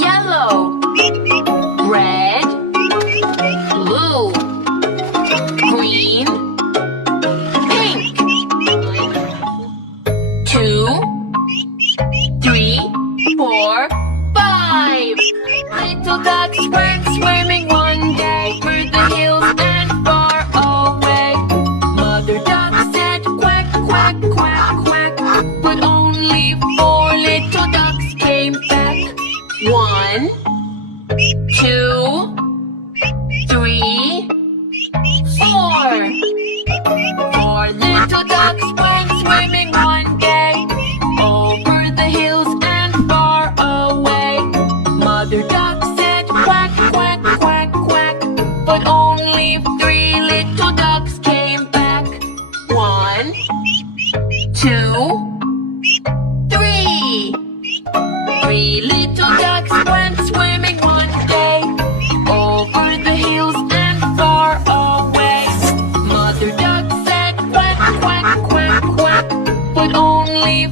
Yellow, red, blue, green, pink. 2, 3, 4, 5. Little ducks went swimming one day through the hills and far away. Mother duck said quack, quack, quack, quack, but only 4 little ducks came back. 1, 2, 3, 4. 4 little ducks went swimming one day over the hills and far away. Mother duck said quack, quack, quack, quack, but only 3 little ducks came back. 1, 2, 3. 3 little ducks went swimming one day over the hills and far away. Mother duck said quack, quack, quack, quack, but only